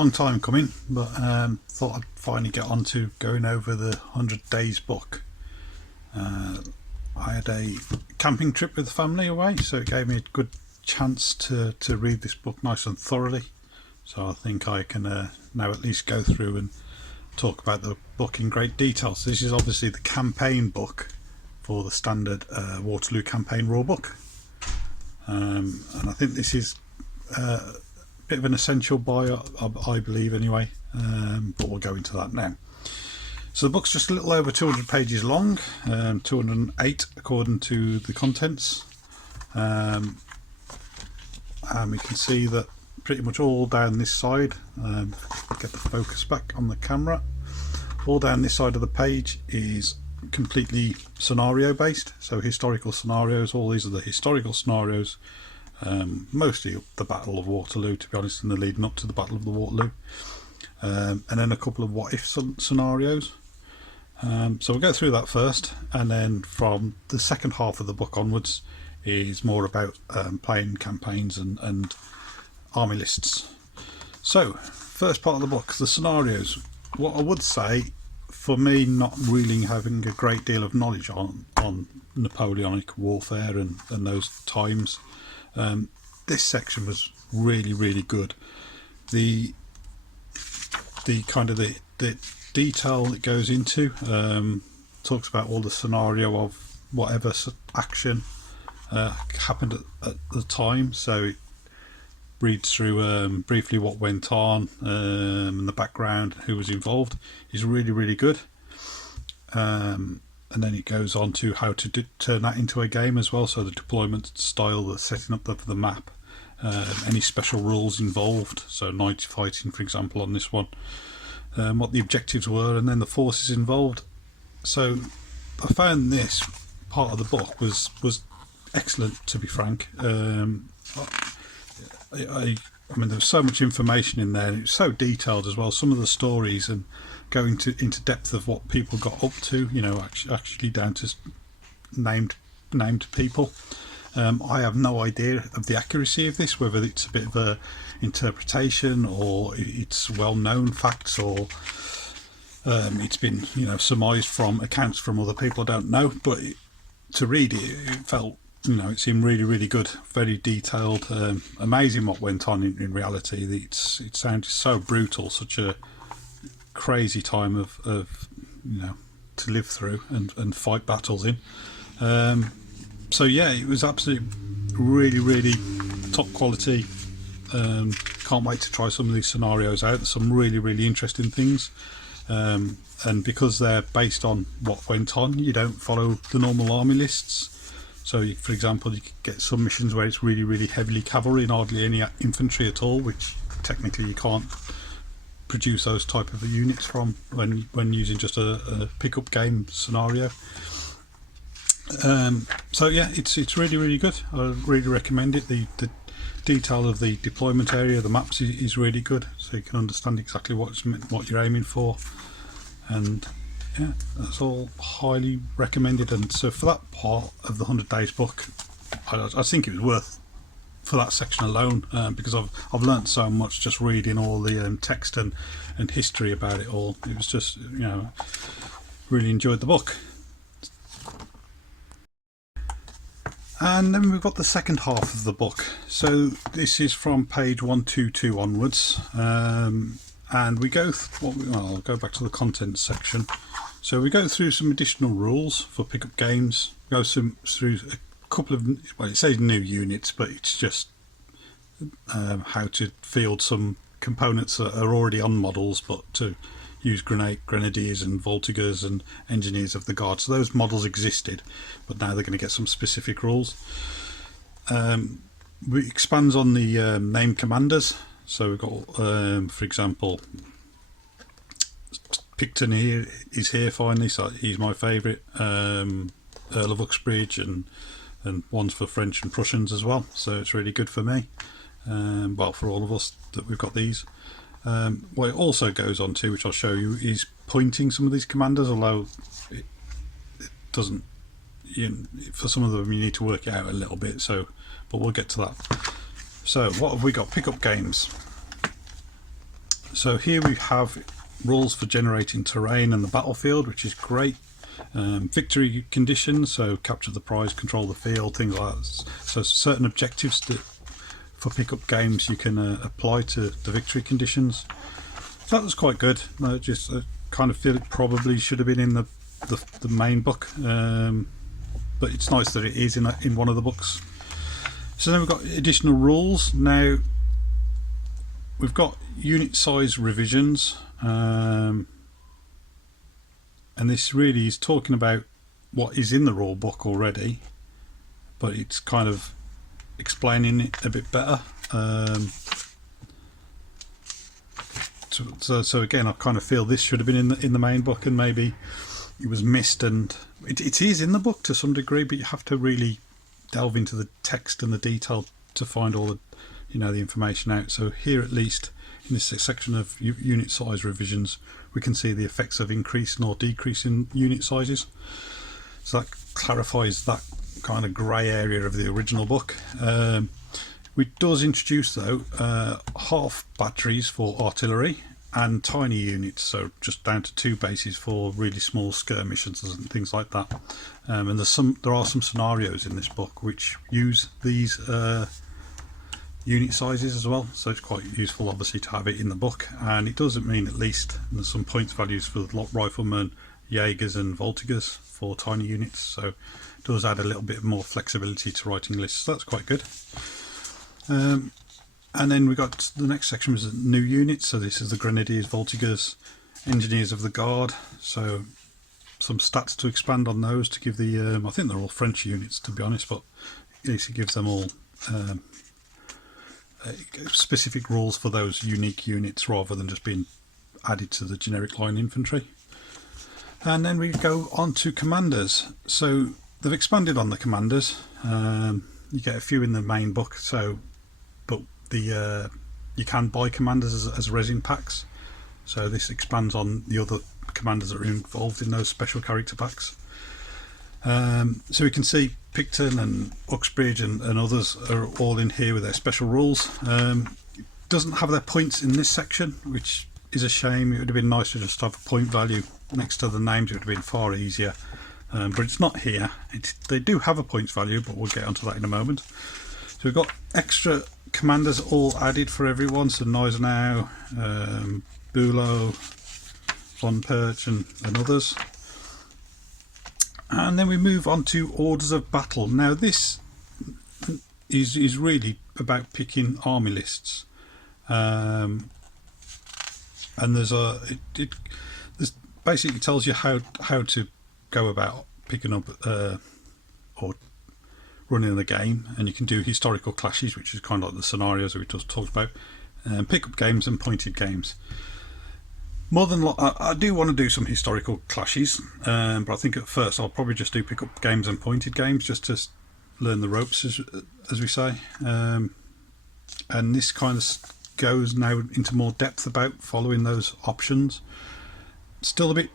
long time coming, but thought I'd finally get on to going over the 100 Days book. I had a camping trip with the family away, so it gave me a good chance to read this book nice and thoroughly. So I think I can now at least go through and talk about the book in great detail. So this is obviously the campaign book for the standard Waterloo Campaign rulebook, and I think this is a bit of an essential buy, I believe anyway, but we'll go into that now. So the book's just a little over 200 pages long, 208 according to the contents, and we can see that pretty much all down this side, get the focus back on the camera, all down this side of the page is completely scenario based, so historical scenarios. All these are the historical scenarios, mostly the Battle of Waterloo, to be honest, and the leading up to the Battle of the Waterloo, and then a couple of what if scenarios. So we'll go through that first, and then from the second half of the book onwards is more about playing campaigns and army lists. So first part of the book, the scenarios. What I would say, for me, not really having a great deal of knowledge on Napoleonic warfare and those times, this section was really good. The kind of the detail that goes into, talks about all the scenario of whatever action happened at the time, so it reads through briefly what went on, and the background, who was involved, is really good, and then it goes on to how to turn that into a game as well, so the deployment style, the setting up of the map, any special rules involved, so night fighting for example on this one, what the objectives were, and then the forces involved. So I found this part of the book was excellent, to be frank. I mean, there was so much information in there, and it was so detailed as well, some of the stories, and going into depth of what people got up to, you know, actually down to named people. I have no idea of the accuracy of this, whether it's a bit of a interpretation or it's well-known facts, or it's been, you know, surmised from accounts from other people. I don't know, but to read it, it felt, you know, it seemed really good, very detailed, amazing what went on in reality. It sounded so brutal, such a crazy time of you know, to live through and fight battles in. So yeah, it was absolutely really top quality. Can't wait to try some of these scenarios out. There's some really interesting things, and because they're based on what went on, you don't follow the normal army lists. So for example, you could get some missions where it's really heavily cavalry and hardly any infantry at all, which technically you can't produce those type of units from when using just a pickup game scenario. So yeah, it's really good. I really recommend it. The detail of the deployment area, the maps, is really good, so you can understand exactly what you're aiming for, and yeah, that's all highly recommended. And so for that part of the 100 Days book, I think it was worth for that section alone, because I've learnt so much just reading all the text and history about it all. It was just, you know, really enjoyed the book. And then we've got the second half of the book. So this is from page 122 onwards, and we go I'll go back to the contents section. So we go through some additional rules for pickup games, go through a couple of, well, it says new units, but it's just how to field some components that are already on models, but to use grenadiers and voltigeurs and engineers of the guard. So those models existed, but now they're going to get some specific rules. We expands on the named commanders. So we've got, for example, Picton here is here finally, so he's my favourite. Earl of Uxbridge, and one's for French and Prussians as well, so it's really good for me, well, for all of us that we've got these. What it also goes on to, which I'll show you, is pointing some of these commanders, although it doesn't, for some of them you need to work it out a little bit, so, but we'll get to that. So what have we got? Pickup games. So here we have rules for generating terrain and the battlefield, which is great. Victory conditions, so capture the prize, control the field, things like that. So certain objectives for pickup games you can apply to the victory conditions. So that was quite good. I just kind of feel it probably should have been in the main book, but it's nice that it is in one of the books. So then we've got additional rules. Now we've got unit size revisions, and this really is talking about what is in the rule book already, but it's kind of explaining it a bit better. So again, I kind of feel this should have been in the main book, and maybe it was missed. And it is in the book to some degree, but you have to really delve into the text and the detail to find all the the information out. So here, at least in this section of unit size revisions, we can see the effects of increasing or decreasing unit sizes. So that clarifies that kind of grey area of the original book. It does introduce, though, half batteries for artillery and tiny units, so just down to 2 bases for really small skirmishes and things like that. And there are some scenarios in this book which use these unit sizes as well, so it's quite useful obviously to have it in the book. And it doesn't mean, at least there's some points values for riflemen, Jaegers and Voltigers for tiny units, so it does add a little bit more flexibility to writing lists, so that's quite good. And then we got the next section was new units. So this is the Grenadiers, Voltigers, Engineers of the Guard. So some stats to expand on those to give the I think they're all French units, to be honest, but at least it gives them all specific rules for those unique units rather than just being added to the generic line infantry. And then we go on to commanders. So they've expanded on the commanders. You get a few in the main book, but you can buy commanders as resin packs. So this expands on the other commanders that are involved in those special character packs. So we can see Picton and Uxbridge and others are all in here with their special rules. It doesn't have their points in this section, which is a shame. It would have been nice to just have a point value next to the names. It would have been far easier, but it's not here. They do have a points value, but we'll get onto that in a moment. So we've got extra commanders all added for everyone. So Gneisenau, Bülow, Von Perch and others. And then we move on to orders of battle. Now this is really about picking army lists, and there's this basically tells you how to go about picking up or running the game, and you can do historical clashes, which is kind of like the scenarios that we just talked about, pickup games and pointed games. More than I do want to do some historical clashes, but I think at first I'll probably just do pickup games and pointed games just to learn the ropes, as we say. And this kind of goes now into more depth about following those options. Still a bit,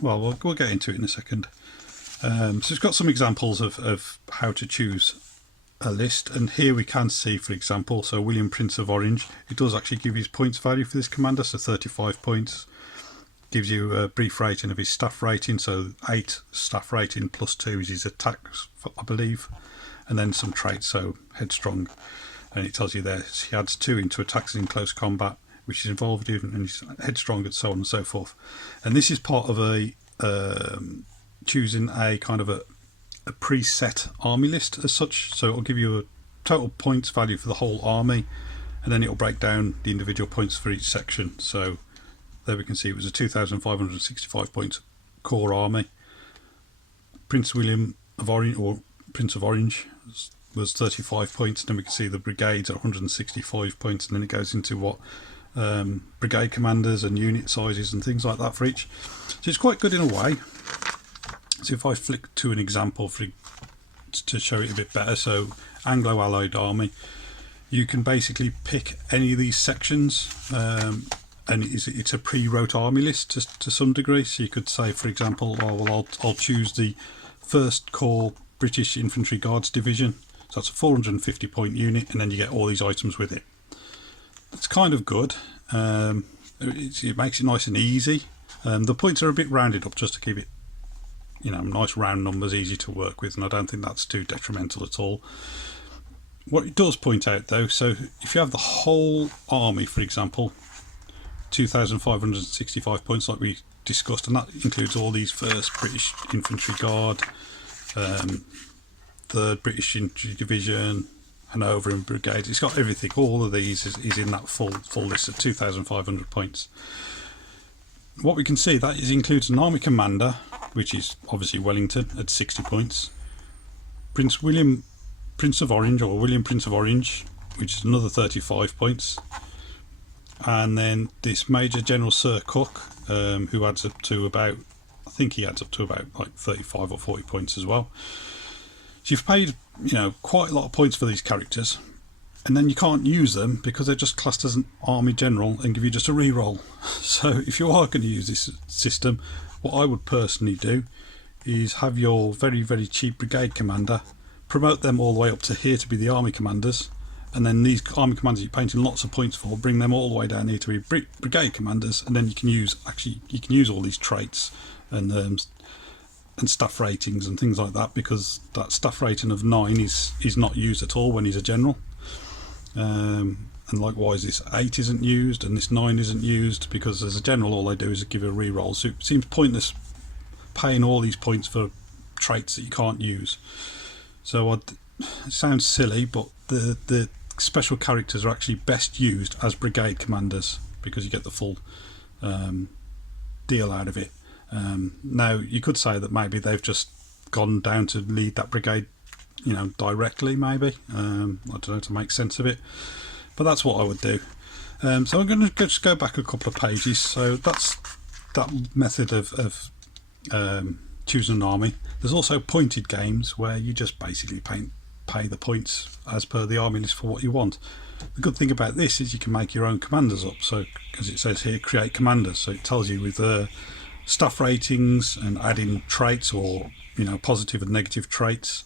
well, we'll get into it in a second. So it's got some examples of how to choose a list, and here we can see, for example, so William Prince of Orange, it does actually give his points value for this commander, so 35 points. Gives you a brief rating of his staff rating, so 8 staff rating plus 2 is his attacks, I believe, and then some traits, so headstrong, and it tells you there he adds 2 into attacks in close combat, which is involved in, and he's headstrong, and so on and so forth. And this is part of a choosing a kind of a preset army list as such, so it'll give you a total points value for the whole army, and then it'll break down the individual points for each section. So there we can see it was a 2,565 points core army. Prince William of Orange, or Prince of Orange, was 35 points, and then we can see the brigades are 165 points, and then it goes into what brigade commanders and unit sizes and things like that for each. So it's quite good in a way. So if I flick to an example to show it a bit better, so Anglo-Allied Army, you can basically pick any of these sections, and it's a pre-wrote army list to some degree. So you could say, for example, oh, well, I'll choose the 1st Corps British Infantry Guards Division, so that's a 450 point unit, and then you get all these items with it. it's kind of good. It makes it nice and easy. The points are a bit rounded up just to keep it, nice round numbers, easy to work with, and I don't think that's too detrimental at all. What it does point out though, so if you have the whole army, for example, 2,565 points like we discussed, and that includes all these 1st British Infantry Guard, 3rd British Infantry Division, Hanoverian Brigade. It's got everything. All of these is in that full list of 2,500 points. What we can see, that includes an army commander, which is obviously Wellington at 60 points, Prince William Prince of Orange, or William Prince of Orange, which is another 35 points, and then this Major General Sir Cook, who adds up to about, I think he adds up to about like 35 or 40 points as well. So you've paid, quite a lot of points for these characters, and then you can't use them because they're just classed as an army general and give you just a reroll. So if you are going to use this system, what I would personally do is have your very, very cheap brigade commander, promote them all the way up to here to be the army commanders, and then these army commanders you're painting lots of points for, bring them all the way down here to be brigade commanders, and then you can use all these traits and staff ratings and things like that, because that staff rating of 9 is not used at all when he's a general, and likewise this 8 isn't used and this 9 isn't used, because as a general all they do is give a reroll. So it seems pointless paying all these points for traits that you can't use. So it sounds silly, but the special characters are actually best used as brigade commanders, because you get the full deal out of it. Now you could say that maybe they've just gone down to lead that brigade, directly, maybe. I don't know, to make sense of it, but that's what I would do. So I'm going to just go back a couple of pages. So that's that method of choosing an army. There's also pointed games where you just basically pay the points as per the army list for what you want. The good thing about this is you can make your own commanders up. So as it says here, create commanders. So it tells you with staff ratings and add in traits, or positive and negative traits,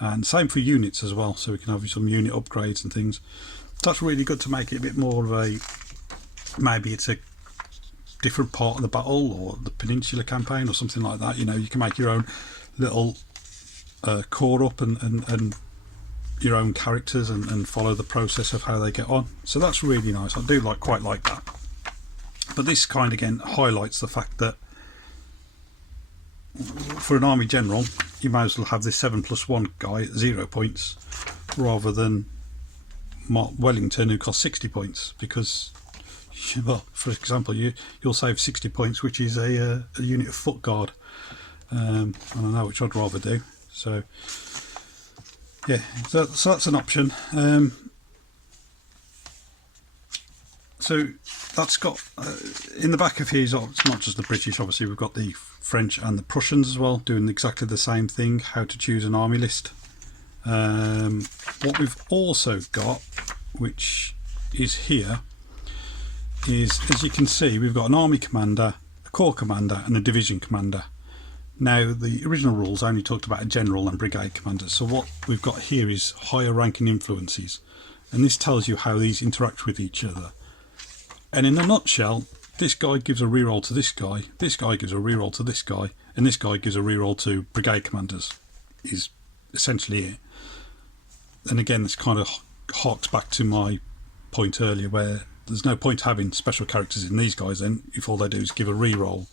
and same for units as well. So we can have some unit upgrades and things. That's really good to make it a bit more of maybe it's a different part of the battle or the Peninsular Campaign or something like that. You can make your own little core up and your own characters and follow the process of how they get on. So that's really nice. I do quite like that. But this kind again highlights the fact that for an army general you might as well have this 7+1 guy at 0 points rather than Wellington, who costs 60 points, because, well, for example, you'll save 60 points, which is a unit of foot guard. I don't know which I'd rather do. So yeah, so that's an option. So that's got in the back of here, it's not just the British, obviously we've got the French and the Prussians as well, doing exactly the same thing, how to choose an army list. What we've also got, which is here, is, as you can see, we've got an army commander, a corps commander and a division commander. Now the original rules only talked about a general and brigade commanders, so what we've got here is higher ranking influences, and this tells you how these interact with each other. And in a nutshell, this guy gives a reroll to this guy gives a reroll to this guy, and this guy gives a reroll to brigade commanders, is essentially it. And again, this kind of harks back to my point earlier, where there's no point having special characters in these guys then if all they do is give a reroll.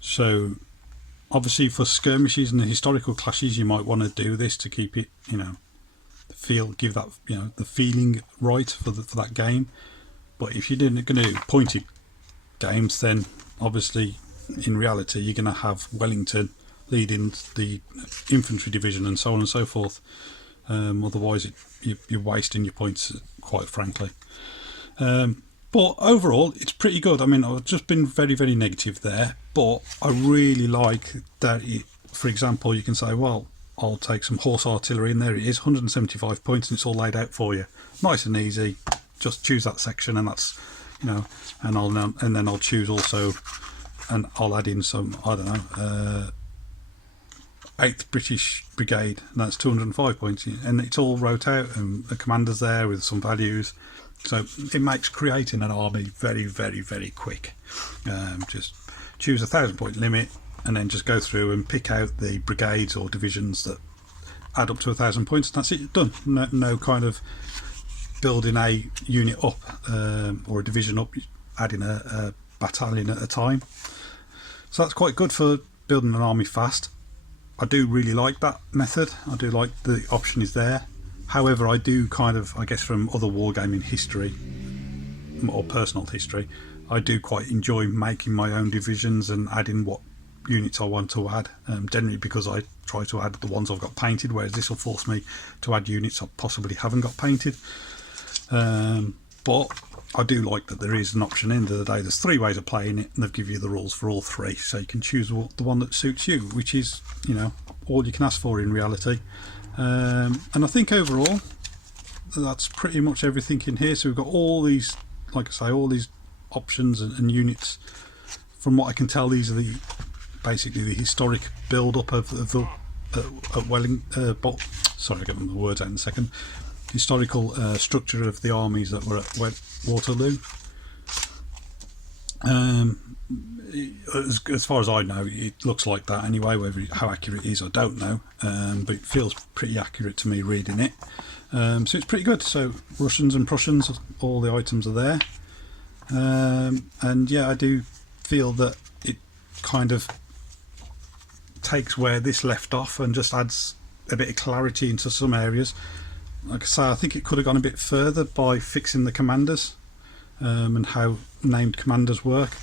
So obviously for skirmishes and the historical clashes you might want to do this to keep it, give that, the feeling right for that game. But if you're going to do pointed games, then obviously in reality you're going to have Wellington leading the infantry division and so on and so forth. Otherwise you're wasting your points, quite frankly. But overall it's pretty good. I mean, I've just been very, very negative there, but I really like that for example, you can say, well, I'll take some horse artillery, and there it is, 175 points, and it's all laid out for you, nice and easy. Just choose that section, and that's, and then I'll choose also, and I'll add in some, I don't know, 8th British Brigade, and that's 205 points, and it's all wrote out, and the commander's there with some values, So it makes creating an army very, very, very quick. Just choose 1,000-point limit and then just go through and pick out the brigades or divisions that add up to 1,000 points, and that's it, done. No kind of building a unit up or a division up, adding a battalion at a time. So that's quite good for building an army fast. I do really like that method. I do like the option is there. However, I do kind of, I guess from other wargaming history or personal history, I do quite enjoy making my own divisions and adding what units I want to add, generally because I try to add the ones I've got painted, whereas this will force me to add units I possibly haven't got painted. But I do like that there is an option. End of the day, there's 3 ways of playing it, and they've given you the rules for all 3, so you can choose the one that suits you, which is, you know, all you can ask for in reality. And I think overall that's pretty much everything in here. So we've got all these, like I say, all these options and units. From what I can tell, these are basically the historic build-up of the sorry, I'll get the words out in a second. Historical structure of the armies that were at Waterloo. As far as I know, it looks like that anyway. How accurate it is, I don't know, but it feels pretty accurate to me reading it. So it's pretty good. So Russians and Prussians, all the items are there, and yeah, I do feel that it kind of takes where this left off and just adds a bit of clarity into some areas. Like I say, I think it could have gone a bit further by fixing the commanders and how named commanders work.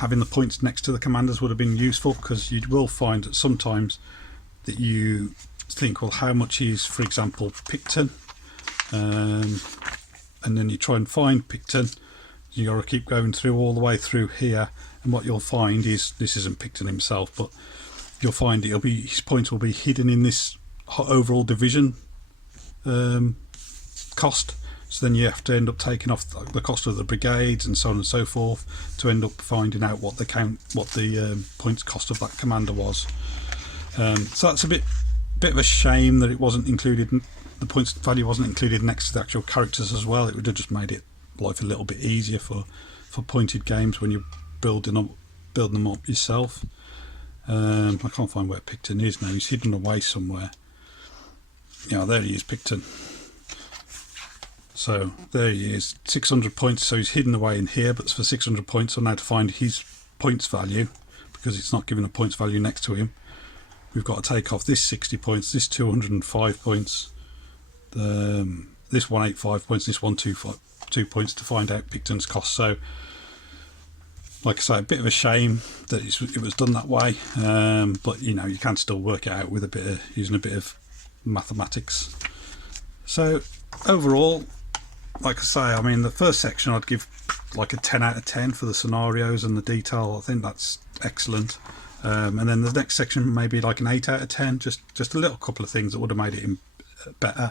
Having the points next to the commanders would have been useful, because you will find that sometimes that you think, well, how much is, for example, Picton, and then you try and find Picton. You got to keep going through all the way through here, and what you'll find is, this isn't Picton himself, but you'll find his points will be hidden in this overall division cost. So then you have to end up taking off the cost of the brigades and so on and so forth to end up finding out what the points cost of that commander was. So that's a bit of a shame that it wasn't included. The points value wasn't included next to the actual characters as well. It would have just made it life a little bit easier for pointed games when you're building them up yourself. I can't find where Picton is now. He's hidden away somewhere. Yeah, there he is, Picton. So there he is, 600 points. So he's hidden away in here, but for 600 points, I'm now to find his points value, because it's not giving a points value next to him. We've got to take off this 60 points, this 205 points, this 185 points, this 122 points to find out Picton's cost. So, like I say, a bit of a shame that it was done that way, but you know, you can still work it out with using a bit of mathematics. So overall, like I say, I mean, the first section I'd give like a 10 out of 10 for the scenarios and the detail. I think that's excellent. And then the next section maybe like an 8 out of 10, just a little couple of things that would have made it better.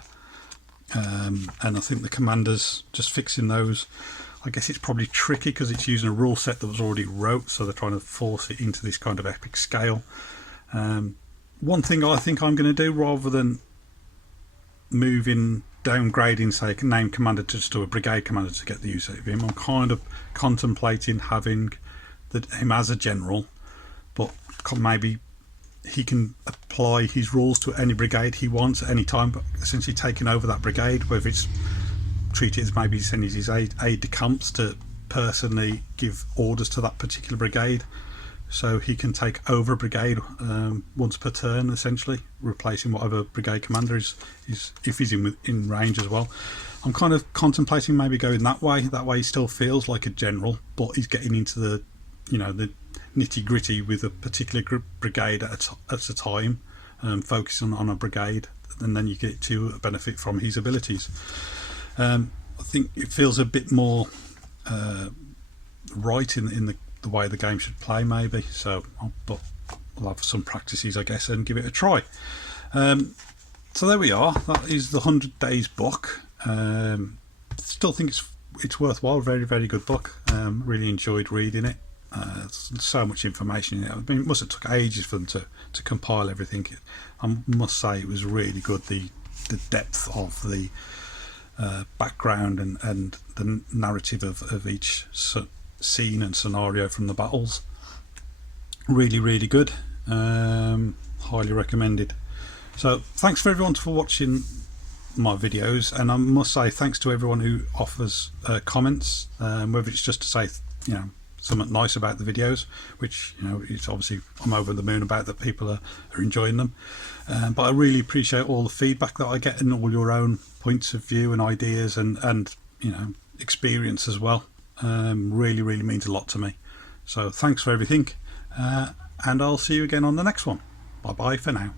And I think the commanders, just fixing those, I guess it's probably tricky because it's using a rule set that was already wrote, so they're trying to force it into this kind of epic scale. One thing I think I'm going to do, rather than downgrading, say, name commander just to a brigade commander to get the use out of him, I'm kind of contemplating having him as a general, but maybe he can apply his rules to any brigade he wants at any time, but essentially taking over that brigade, whether it's treated as maybe sending his aide-de-camps to personally give orders to that particular brigade, so he can take over a brigade once per turn, essentially replacing whatever brigade commander is if he's in range as well. I'm kind of contemplating maybe going that way. That way he still feels like a general, but he's getting into the nitty-gritty with a particular brigade at a time, focusing on a brigade, and then you get to benefit from his abilities. I think it feels a bit more right in the way the game should play, maybe. So, but I'll have some practices, I guess, and give it a try. So there we are. That is the 100 Days book. Still think it's worthwhile. Very, very good book. Really enjoyed reading it. So much information in it. I mean, it must have took ages for them to compile everything. I must say it was really good. The depth of the background and the narrative of each scene and scenario from the battles. Really good. Highly recommended. So thanks for everyone for watching my videos, and I must say thanks to everyone who offers comments, whether it's just to say something nice about the videos, which it's obviously I'm over the moon about that people are enjoying them, but I really appreciate all the feedback that I get and all your own points of view and ideas and experience as well. Really means a lot to me. So thanks for everything, and I'll see you again on the next one. Bye bye for now.